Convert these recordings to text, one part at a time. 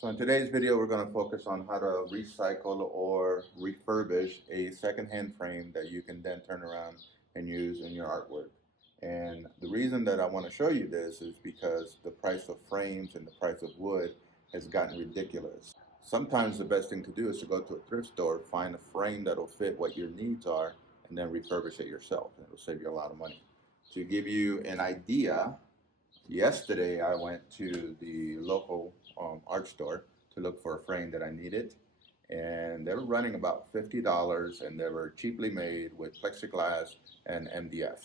So in today's video, we're going to focus on how to recycle or refurbish a secondhand frame that you can then turn around and use in your artwork. And the reason that I want to show you this is because the price of frames and the price of wood has gotten ridiculous. Sometimes the best thing to do is to go to a thrift store, find a frame that'll fit what your needs are, and then refurbish it yourself. And it'll save you a lot of money. To give you an idea, yesterday I went to the local art store to look for a frame that I needed, and they were running about $50, and they were cheaply made with plexiglass and MDF.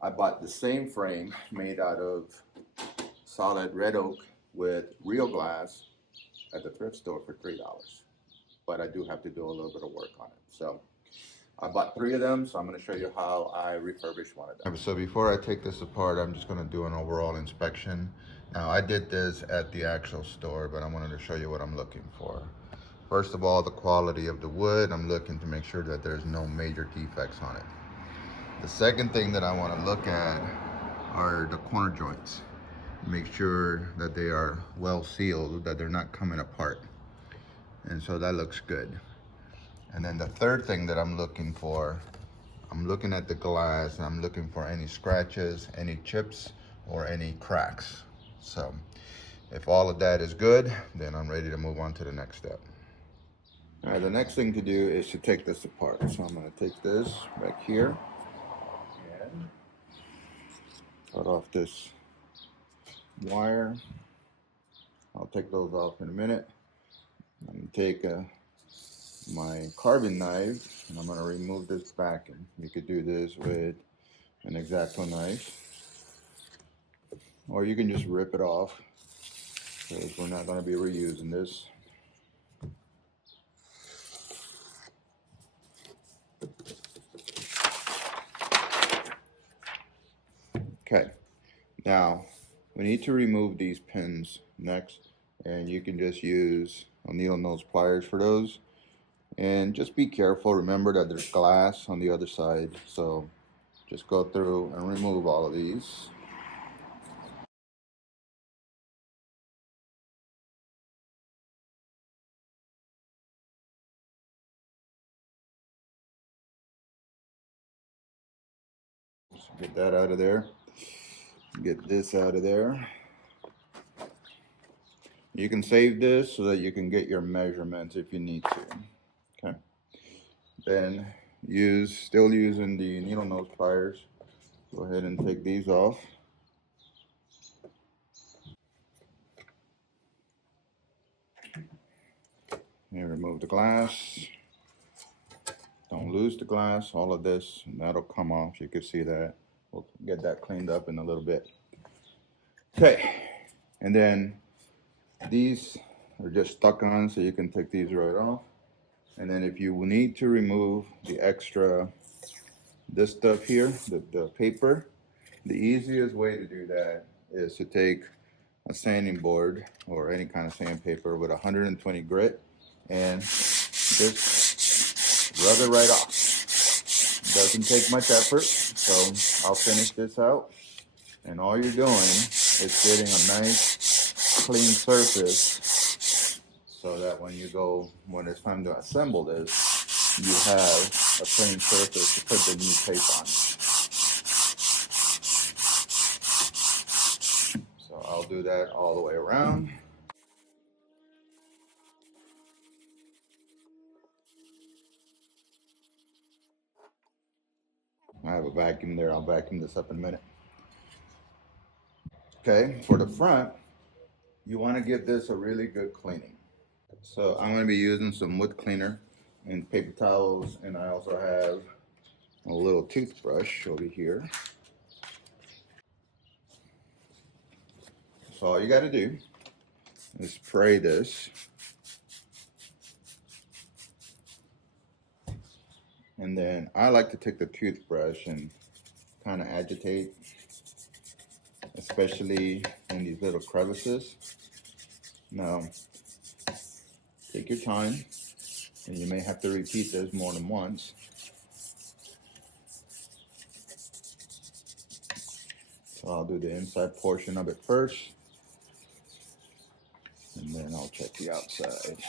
I bought the same frame made out of solid red oak with real glass at the thrift store for $3, but I do have to do a little bit of work on it. So I bought 3 of them, so I'm going to show you how I refurbish one of them. So before I take this apart, I'm just going to do an overall inspection. Now, I did this at the actual store, but I wanted to show you what I'm looking for. First of all, the quality of the wood. I'm looking to make sure that there's no major defects on it. The second thing that I want to look at are the corner joints. Make sure that they are well sealed, that they're not coming apart. And so that looks good. And then the third thing that I'm looking for, I'm looking at the glass and I'm looking for any scratches, any chips, or any cracks. So if all of that is good, then I'm ready to move on to the next step. All right, the next thing to do is to take this apart. So I'm going to take this back here and cut off this wire. I'll take those off in a minute. I'm going to take my carving knife and I'm going to remove this backing. You could do this with an X-Acto knife, or you can just rip it off because we're not going to be reusing this. Okay, now we need to remove these pins next, and you can just use a needle nose pliers for those. And just be careful, remember that there's glass on the other side, so just go through and remove all of these. So get that out of there. Get this out of there. You can save this so that you can get your measurements if you need to. Okay. Then still using the needle nose pliers. Go ahead and take these off. And remove the glass. Don't lose the glass, all of this, and that'll come off. You can see that. We'll get that cleaned up in a little bit. Okay, and then these are just stuck on, so you can take these right off. And then if you need to remove the extra, this stuff here, the paper, the easiest way to do that is to take a sanding board or any kind of sandpaper with 120 grit and just rub it right off. It doesn't take much effort, so I'll finish this out. And all you're doing is getting a nice clean surface so that when it's time to assemble this, you have a clean surface to put the new tape on. So I'll do that all the way around. I have a vacuum there. I'll vacuum this up in a minute. Okay, for the front, you want to give this a really good cleaning. So I'm going to be using some wood cleaner and paper towels, and I also have a little toothbrush over here. So all you got to do is spray this, and then I like to take the toothbrush and kind of agitate, especially in these little crevices. Now, take your time, and you may have to repeat this more than once. So I'll do the inside portion of it first, and and then I'll check the outside.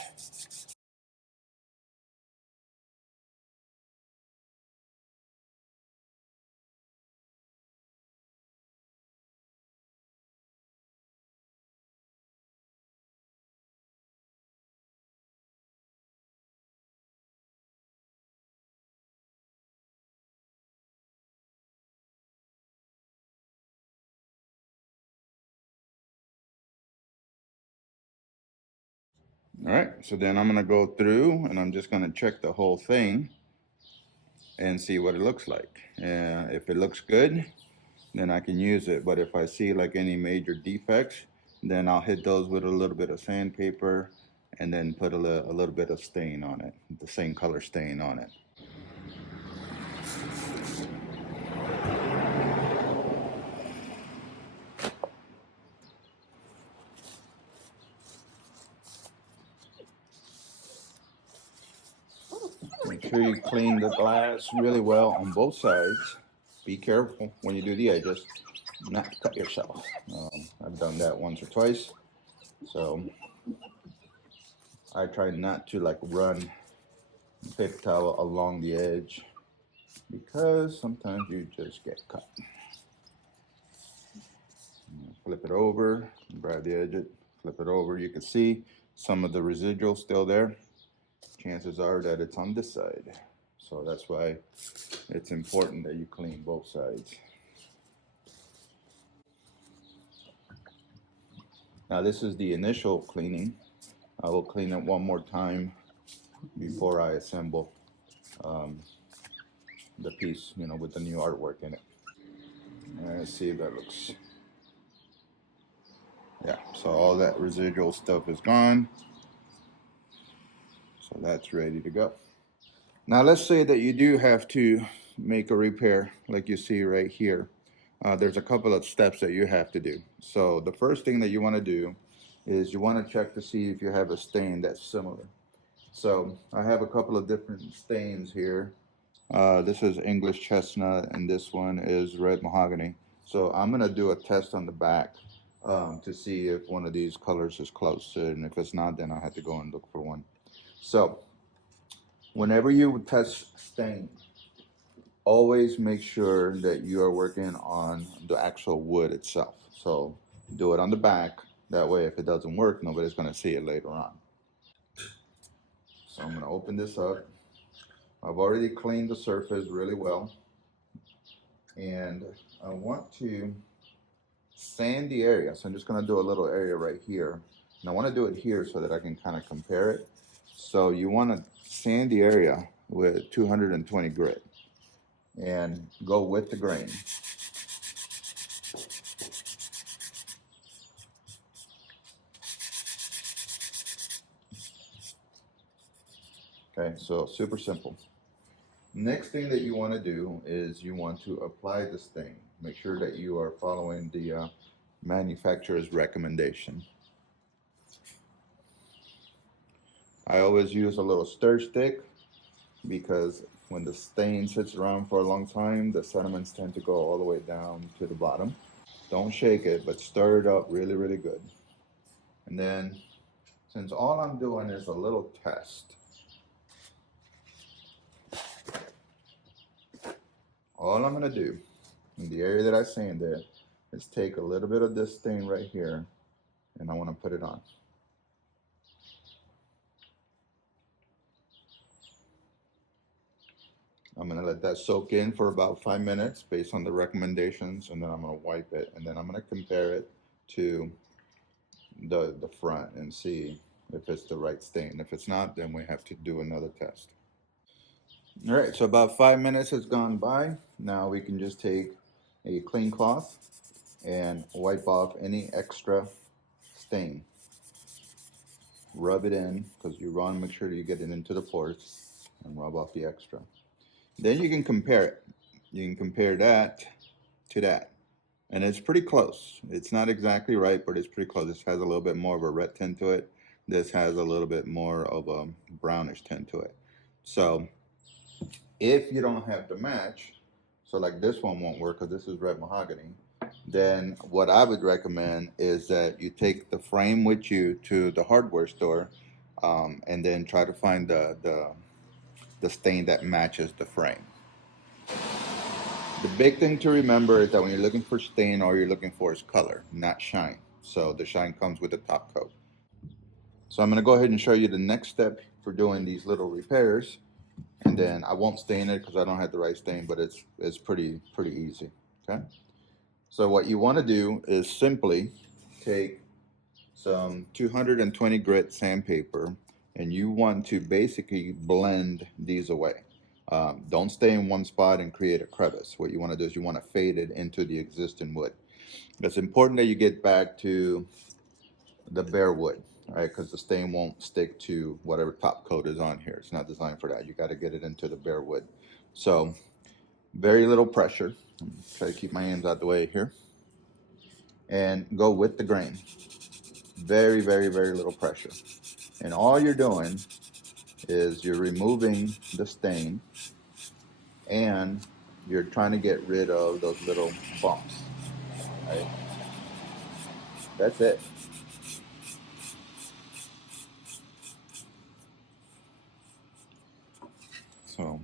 All right, so then I'm gonna go through and I'm just gonna check the whole thing and see what it looks like. If it looks good, then I can use it. But if I see like any major defects, then I'll hit those with a little bit of sandpaper and then put a little bit of stain on it, the same color stain on it. Make sure you clean the glass really well on both sides. Be careful when you do the edges, not to cut yourself. I've done that once or twice, so I try not to like run paper towel along the edge because sometimes you just get cut. Flip it over, grab the edge, flip it over. You can see some of the residual still there. Chances are that it's on this side. So that's why it's important that you clean both sides. Now this is the initial cleaning. I will clean it one more time before I assemble the piece, you know, with the new artwork in it. Let's see if that looks. Yeah, so all that residual stuff is gone. So that's ready to go. Now let's say that you do have to make a repair like you see right here. There's a couple of steps that you have to do. So the first thing that you want to do is you want to check to see if you have a stain that's similar. So I have a couple of different stains here. This is English chestnut and this one is red mahogany. So I'm going to do a test on the back to see if one of these colors is close, and if it's not, then I'll have to go and look for one. So whenever you test stain, always make sure that you are working on the actual wood itself. So do it on the back. That way, if it doesn't work, nobody's going to see it later on. So I'm going to open this up. I've already cleaned the surface really well. And I want to sand the area. So I'm just going to do a little area right here. And I want to do it here so that I can kind of compare it. So you want to sand the area with 220 grit and go with the grain. Okay, so super simple. Next thing that you want to do is you want to apply the stain. Make sure that you are following the manufacturer's recommendation. I always use a little stir stick because when the stain sits around for a long time, the sediments tend to go all the way down to the bottom. Don't shake it, but stir it up really, really good. And then, since all I'm doing is a little test, all I'm going to do in the area that I sanded is take a little bit of this stain right here and I want to put it on. I'm going to let that soak in for about 5 minutes based on the recommendations, and then I'm going to wipe it, and then I'm going to compare it to the front and see if it's the right stain. If it's not, then we have to do another test. All right, so about 5 minutes has gone by. Now we can just take a clean cloth and wipe off any extra stain. Rub it in, because you want to make sure you get it into the pores, and rub off the extra. Then you can compare it. You can compare that to that. And it's pretty close. It's not exactly right, but it's pretty close. This has a little bit more of a red tint to it. This has a little bit more of a brownish tint to it. So if you don't have the match, so like this one won't work because this is red mahogany, then what I would recommend is that you take the frame with you to the hardware store, and then try to find the stain that matches the frame. The big thing to remember is that when you're looking for stain, all you're looking for is color, not shine. So the shine comes with the top coat. So I'm going to go ahead and show you the next step for doing these little repairs, and then I won't stain it because I don't have the right stain, but it's pretty easy. Okay. So what you want to do is simply take some 220 grit sandpaper, and you want to basically blend these away. Don't stay in one spot and create a crevice. What you want to do is you want to fade it into the existing wood. It's important that you get back to the bare wood, right? Because the stain won't stick to whatever top coat is on here. It's not designed for that. You got to get it into the bare wood. So very little pressure. Try to keep my hands out the way here. And go with the grain. Very little pressure. And all you're doing is you're removing the stain, and you're trying to get rid of those little bumps, right? That's it. So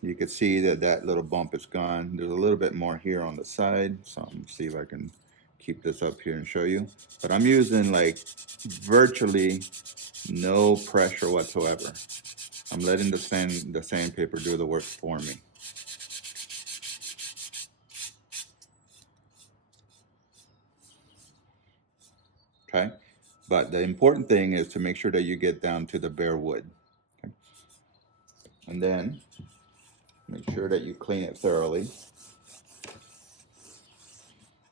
you can see that that little bump is gone. There's a little bit more here on the side, so I'm gonna see if I can keep this up here and show you. But I'm using like virtually no pressure whatsoever. I'm letting the sandpaper do the work for me. Okay, but the important thing is to make sure that you get down to the bare wood. Okay? And then make sure that you clean it thoroughly.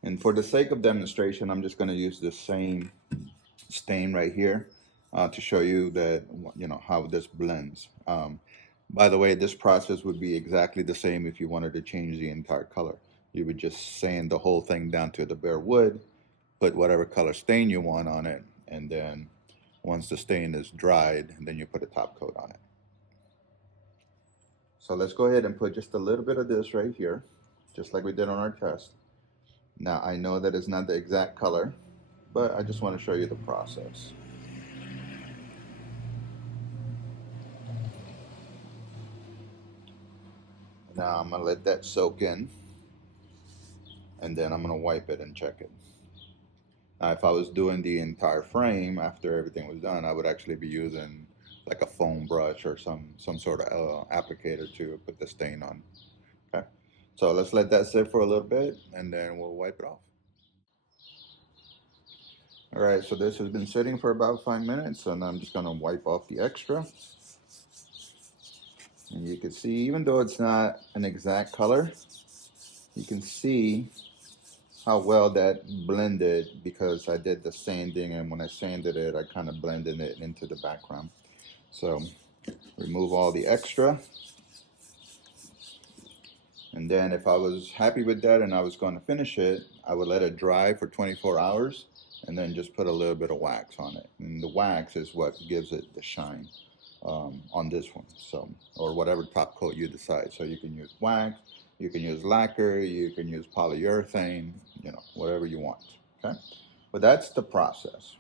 And for the sake of demonstration, I'm just going to use the same stain right here to show you that, you know, how this blends. By the way, this process would be exactly the same if you wanted to change the entire color. You would just sand the whole thing down to the bare wood, put whatever color stain you want on it, and then once the stain is dried, then you put a top coat on it. So let's go ahead and put just a little bit of this right here, just like we did on our test. Now I know that it's not the exact color, but I just want to show you the process. Now I'm going to let that soak in, and then I'm going to wipe it and check it. Now if I was doing the entire frame after everything was done, I would actually be using like a foam brush or some sort of applicator to put the stain on. Okay, so let's let that sit for a little bit, and then we'll wipe it off. All right, so this has been sitting for about 5 minutes, and I'm just going to wipe off the extra. And you can see, even though it's not an exact color, you can see how well that blended because I did the sanding, and when I sanded it, I kind of blended it into the background. So remove all the extra. And then if I was happy with that and I was going to finish it, I would let it dry for 24 hours and then just put a little bit of wax on it. And the wax is what gives it the shine on this one. So, or whatever top coat you decide. So you can use wax, you can use lacquer, you can use polyurethane, you know, whatever you want. Okay, but that's the process.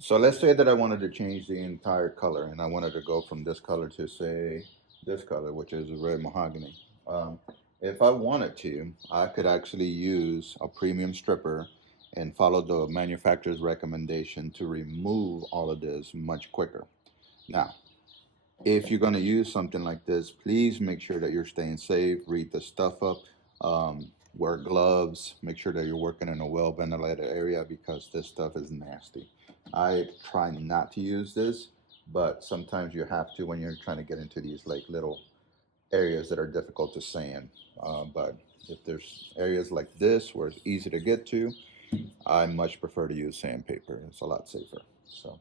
So let's say that I wanted to change the entire color, and I wanted to go from this color to, say, this color, which is red mahogany. If I wanted to, I could actually use a premium stripper and follow the manufacturer's recommendation to remove all of this much quicker. Now, if you're going to use something like this, please make sure that you're staying safe, read the stuff up, wear gloves, make sure that you're working in a well ventilated area because this stuff is nasty. I try not to use this, but sometimes you have to when you're trying to get into these like little areas that are difficult to sand. But if there's areas like this where it's easy to get to, I much prefer to use sandpaper. It's a lot safer. So,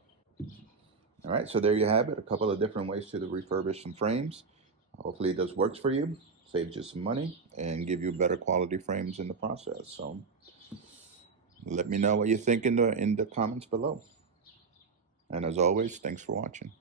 all right, so there you have it. A couple of different ways to refurbish some frames. Hopefully this works for you, saves you some money, and give you better quality frames in the process. So let me know what you think in the comments below. And as always, thanks for watching.